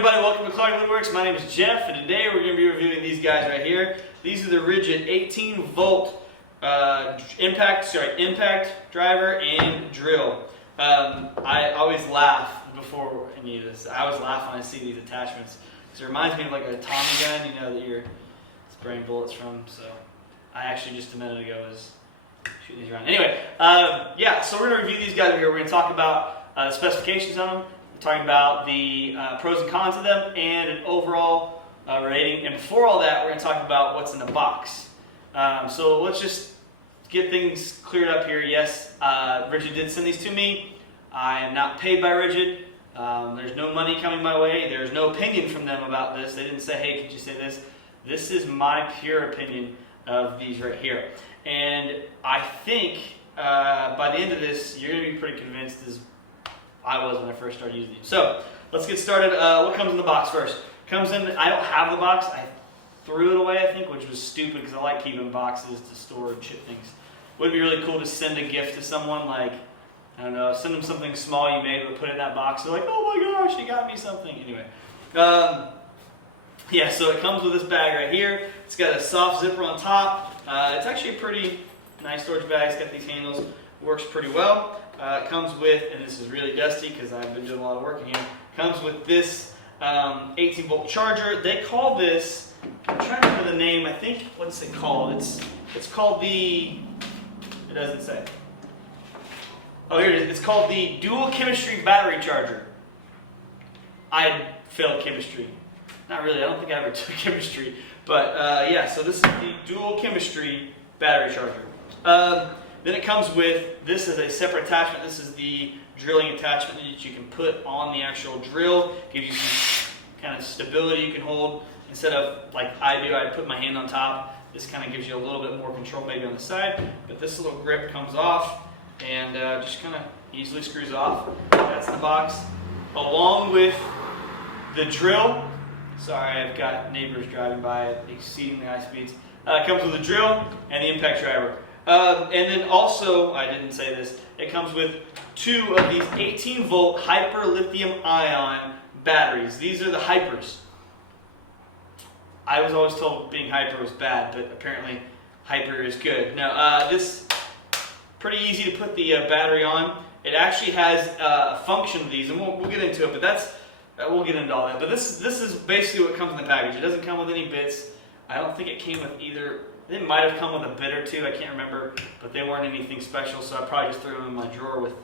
everybody, welcome to Clark Woodworks. My name is Jeff, and today we're going to be reviewing these guys right here. These are the Ridgid 18-volt impact driver and drill. I always laugh before any of this. I always laugh when I see these attachments because it reminds me of like a Tommy gun, you know, that you're spraying bullets from. So I actually just a minute ago was shooting these around. Anyway, yeah, so we're going to review these guys over here. We're going to talk about the specifications on them. Talking about the pros and cons of them and an overall rating. And before all that, we're going to talk about what's in the box. So let's just get things cleared up here. Yes, Ridgid did send these to me. I am not paid by Ridgid. There's no money coming my way. There's no opinion from them about this. They didn't say, hey, could you say this? This is my pure opinion of these right here. And I think by the end of this, you're going to be pretty convinced as I was when I first started using these. So let's get started. What comes in the box first? Comes in, I don't have the box. I threw it away, I think, which was stupid because I like keeping boxes to store and ship things. Would be really cool to send a gift to someone, like, I don't know, send them something small you made, but put it in that box. They're like, oh my gosh, you got me something. Anyway, yeah, so it comes with this bag right here. It's got a soft zipper on top. It's actually a pretty nice storage bag. It's got these handles. Works pretty well. It comes with, and this is really dusty because I've been doing a lot of work in here, comes with this 18-volt charger. They call this, I'm trying to remember the name, I think, what's it called? It's called the, it doesn't say. Oh, here it is. It's called the dual chemistry battery charger. I failed chemistry. Not really, I don't think I ever took chemistry. But yeah, so this is the dual chemistry battery charger. Then it comes with, this is a separate attachment. This is the drilling attachment that you can put on the actual drill. Gives you some kind of stability you can hold. Instead of, like I do, I put my hand on top. This kind of gives you a little bit more control maybe on the side. But this little grip comes off and just kind of easily screws off. That's the box. Along with the drill. Sorry, I've got neighbors driving by at exceedingly high speeds. It comes with the drill and the impact driver. And then also, I didn't say this, it comes with two of these 18-volt hyper lithium-ion batteries. These are the hypers. I was always told being hyper was bad, but apparently hyper is good. Now, this pretty easy to put the battery on. It actually has a function of these, and we'll get into it, but that's we'll get into all that. But this is basically what comes in the package. It doesn't come with any bits. I don't think it came with either. They might have come with a bit or two, I can't remember, but they weren't anything special, so I probably just threw them in my drawer with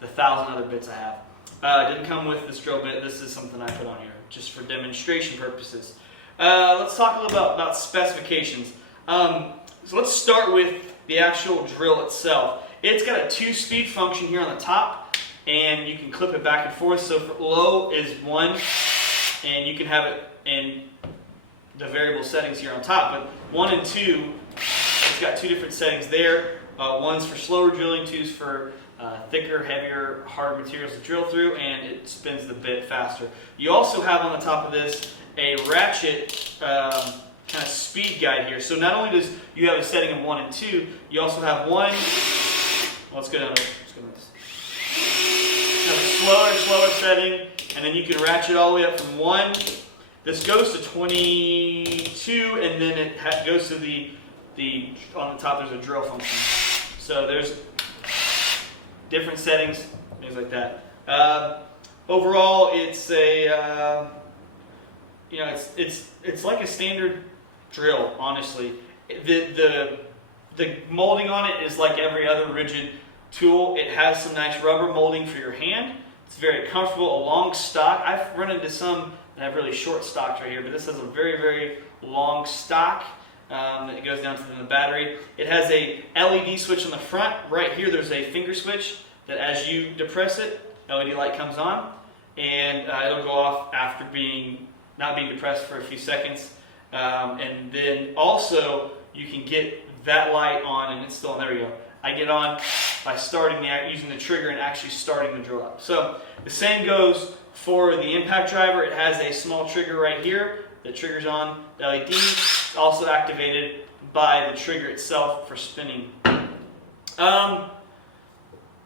the 1,000 other bits I have. It didn't come with this drill bit. This is something I put on here, just for demonstration purposes. Let's talk a little about specifications. So let's start with the actual drill itself. It's got a 2-speed function here on the top, and you can clip it back and forth. So for low is 1, and you can have it in the variable settings here on top, but 1 and 2, it's got 2 different settings there. One's for slower drilling, 2's for thicker, heavier, hard materials to drill through, and it spins the bit faster. You also have on the top of this a ratchet kind of speed guide here. So not only does you have a setting of 1 and 2, you also have one. Well, let's go down. Let's go down this. Have a slower setting, and then you can ratchet all the way up from 1. This goes to 22, and then it goes to the on the top. There's a drill function. So there's different settings, things like that. Overall, it's a you know, it's like a standard drill. Honestly, the molding on it is like every other Ridgid tool. It has some nice rubber molding for your hand. It's very comfortable. A long stock. I've run into some that have really short stocks right here, but this has a very, very long stock that goes down to the battery. It has a LED switch on the front. Right here, there's a finger switch that as you depress it, LED light comes on, and it'll go off after not being depressed for a few seconds. And then also, you can get that light on, and it's still on. There we go. I get on by using the trigger and actually starting the drill up. So the same goes for the impact driver. It has a small trigger right here that triggers on the LED. It's also activated by the trigger itself for spinning.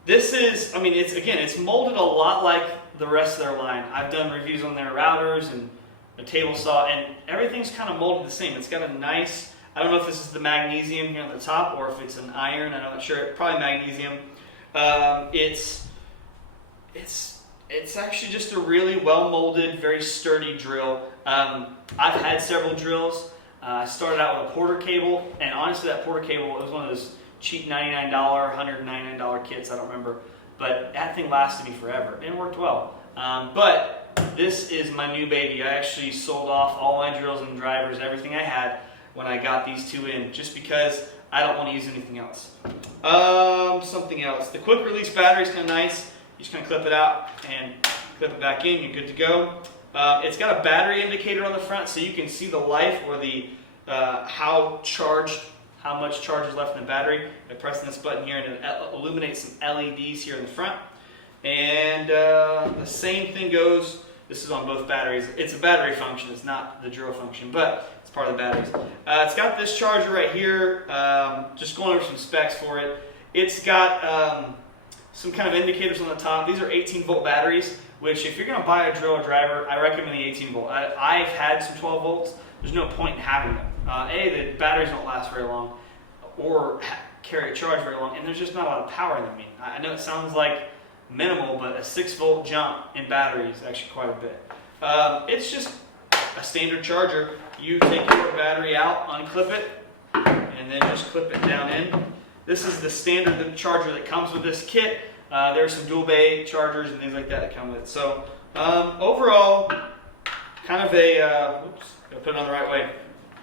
This is, I mean, it's molded a lot like the rest of their line. I've done reviews on their routers and a table saw, and everything's kind of molded the same. It's got a nice, I don't know if this is the magnesium here on the top or if it's an iron, I'm not sure, probably magnesium. It's actually just a really well molded, very sturdy drill. I've had several drills. I started out with a Porter cable, and honestly that Porter cable was one of those cheap $99, $199 kits, I don't remember. But that thing lasted me forever, and it worked well. But this is my new baby. I actually sold off all my drills and drivers, everything I had, when I got these two in, just because I don't want to use anything else. Something else. The quick release battery is kind of nice. You just kind of clip it out and clip it back in. You're good to go. It's got a battery indicator on the front, so you can see the life or the how much charge is left in the battery by pressing this button here, and it illuminates some LEDs here in the front. And the same thing goes, this is on both batteries. It's a battery function, it's not the drill function, but it's part of the batteries. It's got this charger right here, just going over some specs for it. It's got some kind of indicators on the top. These are 18-volt batteries, which if you're going to buy a drill or driver, I recommend the 18-volt. I've had some 12 volts. There's no point in having them. The batteries don't last very long or carry a charge very long, and there's just not a lot of power in them. I know it sounds like minimal, but a 6-volt jump in battery is actually quite a bit. It's just a standard charger. You take your battery out, unclip it, and then just clip it down in. This is the standard charger that comes with this kit. There are some dual bay chargers and things like that come with it. So overall, kind of a, oops, gotta put it on the right way.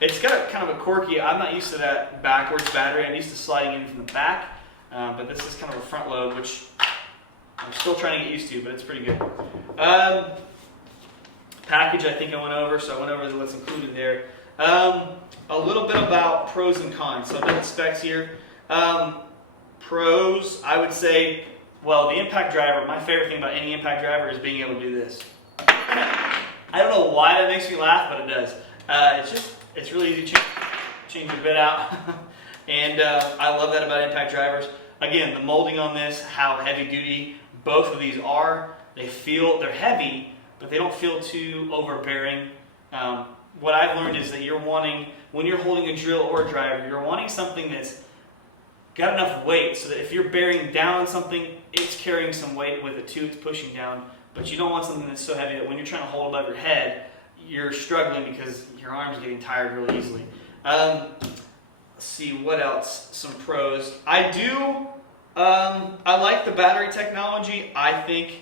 It's got kind of a quirky, I'm not used to that backwards battery. I'm used to sliding in from the back, but this is kind of a front load, which I'm still trying to get used to, but it's pretty good. Package I think I went over, so I went over what's included there. A little bit about pros and cons. So I've got the specs here. Pros, I would say, well, the impact driver, my favorite thing about any impact driver is being able to do this. I don't know why that makes me laugh, but it does. It's really easy to change your bit out. And I love that about impact drivers. Again, the molding on this, how heavy duty both of these are. They're heavy, but they don't feel too overbearing. What I've learned is that when you're holding a drill or a driver, you're wanting something that's got enough weight so that if you're bearing down on something, it's carrying some weight with it too, it's pushing down. But you don't want something that's so heavy that when you're trying to hold above your head, you're struggling because your arm's getting tired really easily. Let's see, what else? Some pros. I like the battery technology. I think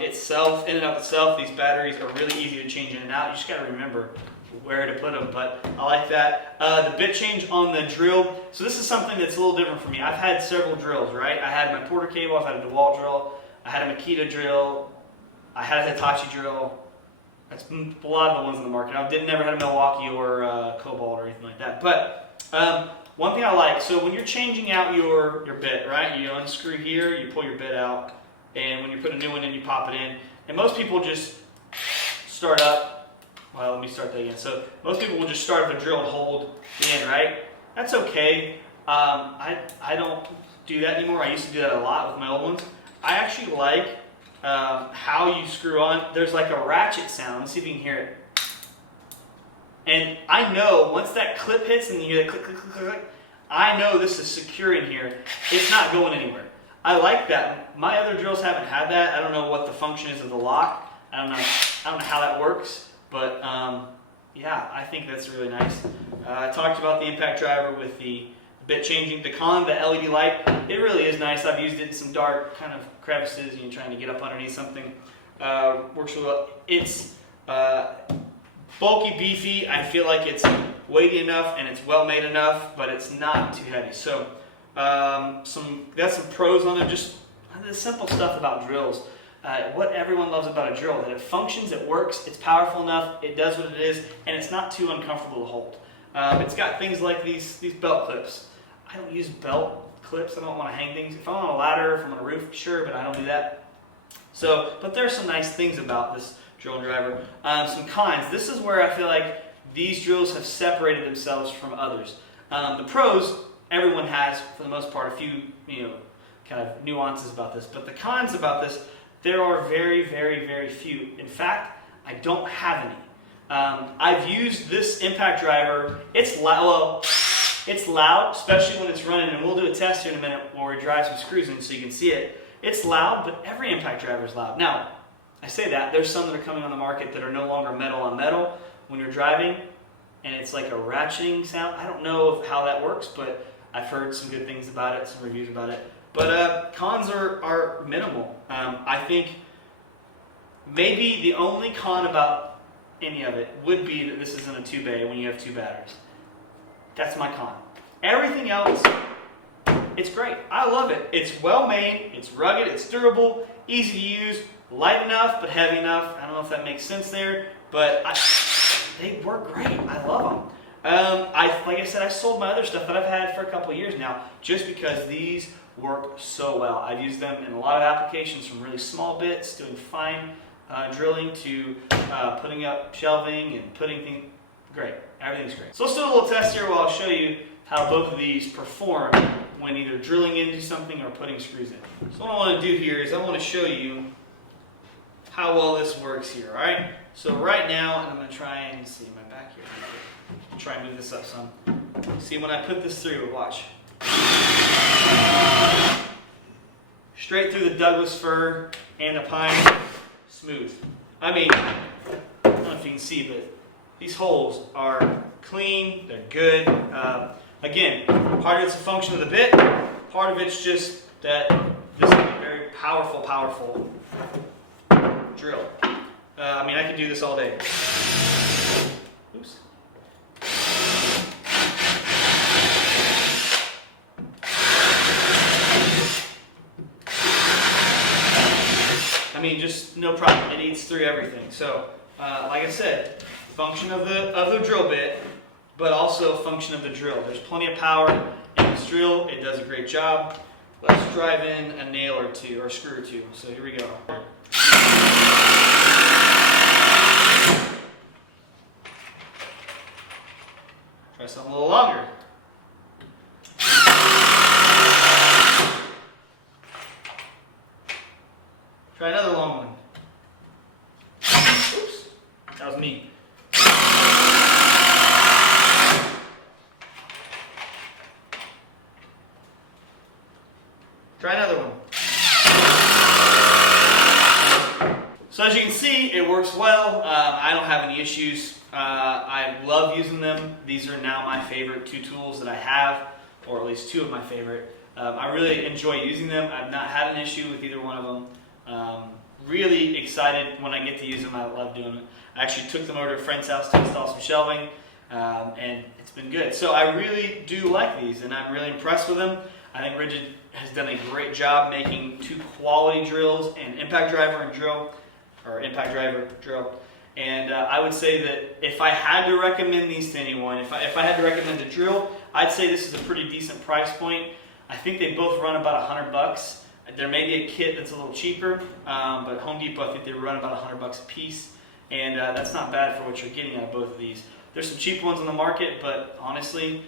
itself, in and of itself, these batteries are really easy to change in and out. You just got to remember where to put them, but I like that. The bit change on the drill. So this is something that's a little different for me. I've had several drills, right? I had my Porter cable, I've had a DeWalt drill, I had a Makita drill, I had a Hitachi drill. That's a lot of the ones in the market. I never had a Milwaukee or Cobalt or anything like that. But one thing I like, so when you're changing out your bit, right? You unscrew here, you pull your bit out, and when you put a new one in, you pop it in. And most people just start up. Well, let me start that again. So most people will just start up a drill and hold the end, right? That's okay. I don't do that anymore. I used to do that a lot with my old ones. I actually like how you screw on. There's like a ratchet sound. Let's see if you can hear it. And I know once that clip hits and you hear that click, click, click, click, I know this is secure in here. It's not going anywhere. I like that. My other drills haven't had that. I don't know what the function is of the lock. I don't know how that works. But yeah, I think that's really nice. I talked about the impact driver with the bit changing. The LED light, it really is nice. I've used it in some dark kind of crevices, trying to get up underneath something. Works really well. It's bulky, beefy. I feel like it's weighty enough and it's well made enough, but it's not too heavy. So got some pros on it. Just the simple stuff about drills. What everyone loves about a drill, that it functions, it works, it's powerful enough, it does what it is, and it's not too uncomfortable to hold. It's got things like these belt clips. I don't use belt clips, I don't want to hang things. If I'm on a ladder, if I'm on a roof, sure, but I don't do that. So, but there's some nice things about this drill and driver. Some cons. This is where I feel like these drills have separated themselves from others. The pros, everyone has, for the most part, a few kind of nuances about this, but the cons about this, there are very, very, very few. In fact, I don't have any. I've used this impact driver. It's loud. Well, it's loud, especially when it's running, and we'll do a test here in a minute where we drive some screws in so you can see it. It's loud, but every impact driver is loud. Now, I say that, there's some that are coming on the market that are no longer metal on metal when you're driving, and it's like a ratcheting sound. I don't know how that works, but I've heard some good things about it, some reviews about it. But cons are minimal. I think maybe the only con about any of it would be that this isn't a 2-bay when you have 2 batteries. That's my con. Everything else, it's great. I love it. It's well made, it's rugged, it's durable, easy to use, light enough but heavy enough. I don't know if that makes sense there, but they work great. I love them. Like I said, I sold my other stuff that I've had for a couple of years now just because these work so well. I've used them in a lot of applications, from really small bits, doing fine drilling, to putting up shelving and putting things. Great. Everything's great. So let's do a little test here where I'll show you how both of these perform when either drilling into something or putting screws in. So what I want to do here is I want to show you how well this works here, alright? So right now, and I'm going to try and see my back here. I'll try and move this up some. See, when I put this through, watch. Straight through the Douglas fir and the pine, smooth. I mean, I don't know if you can see, but these holes are clean, they're good. Again, part of it's a function of the bit, part of it's just that this is a very powerful drill. I mean, I could do this all day. Oops. I mean, just no problem. It eats through everything. So, like I said, function of the drill bit, but also a function of the drill. There's plenty of power in this drill. It does a great job. Let's drive in a nail or two, or a screw or two. So here we go. Try something a little longer. Try another long one. Oops, that was me. Try another one. So as you can see, it works well. I don't have any issues. I love using them. These are now my favorite 2 tools that I have, or at least 2 of my favorite. I really enjoy using them. I've not had an issue with either one of them. Really excited when I get to use them. I love doing it. I actually took them over to a friend's house to install some shelving, and it's been good. So I really do like these, and I'm really impressed with them. I think Ridgid has done a great job making 2 quality drills, an impact driver and drill, or impact driver, drill. And I would say that if I had to recommend these to anyone, if I had to recommend a drill, I'd say this is a pretty decent price point. I think they both run about $100. There may be a kit that's a little cheaper, but Home Depot, I think they run about $100 a piece. And that's not bad for what you're getting out of both of these. There's some cheap ones on the market, but honestly,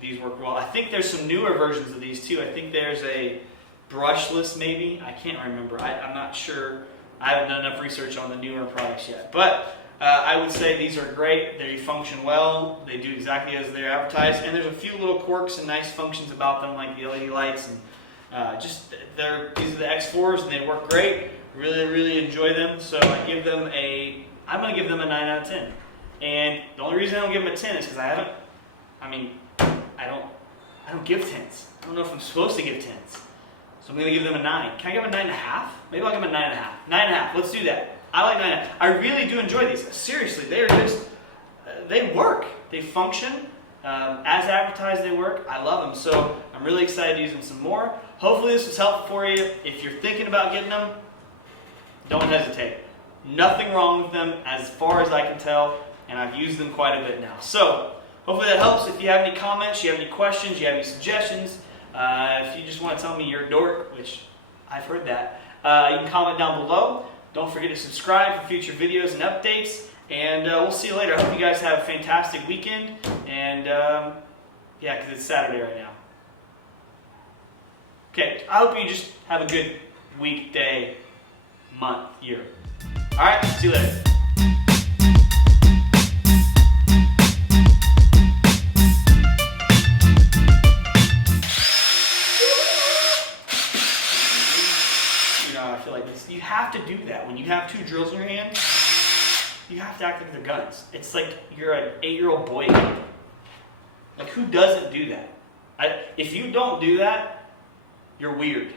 these work well. I think there's some newer versions of these too. I think there's a brushless maybe. I can't remember. I'm not sure. I haven't done enough research on the newer products yet. But I would say these are great. They function well. They do exactly as they're advertised. And there's a few little quirks and nice functions about them, like the LED lights. And these are the X4s, and they work great. Really enjoy them. So I'm going to give them a 9 out of 10. And the only reason I don't give them a 10 is because I don't give 10s. I don't know if I'm supposed to give 10s. So I'm going to give them a 9. Can I give them a 9.5? Maybe I'll give them a 9.5. 9.5, let's do that. I like 9.5. I really do enjoy these. Seriously, they are just, they work. They function. As advertised, they work. I love them. So I'm really excited to use them some more. Hopefully this was helpful for you. If you're thinking about getting them, don't hesitate. Nothing wrong with them as far as I can tell, and I've used them quite a bit now. So hopefully that helps. If you have any comments, you have any questions, you have any suggestions, if you just want to tell me you're a dork, which I've heard that, you can comment down below. Don't forget to subscribe for future videos and updates, and we'll see you later. I hope you guys have a fantastic weekend, and yeah, because it's Saturday right now. Okay, I hope you just have a good weekday, month, year. All right, see you later. I feel like this. You have to do that. When you have 2 drills in your hand, you have to act like they're guns. It's like you're an 8-year-old boy again. Like, who doesn't do that? If you don't do that, you're weird.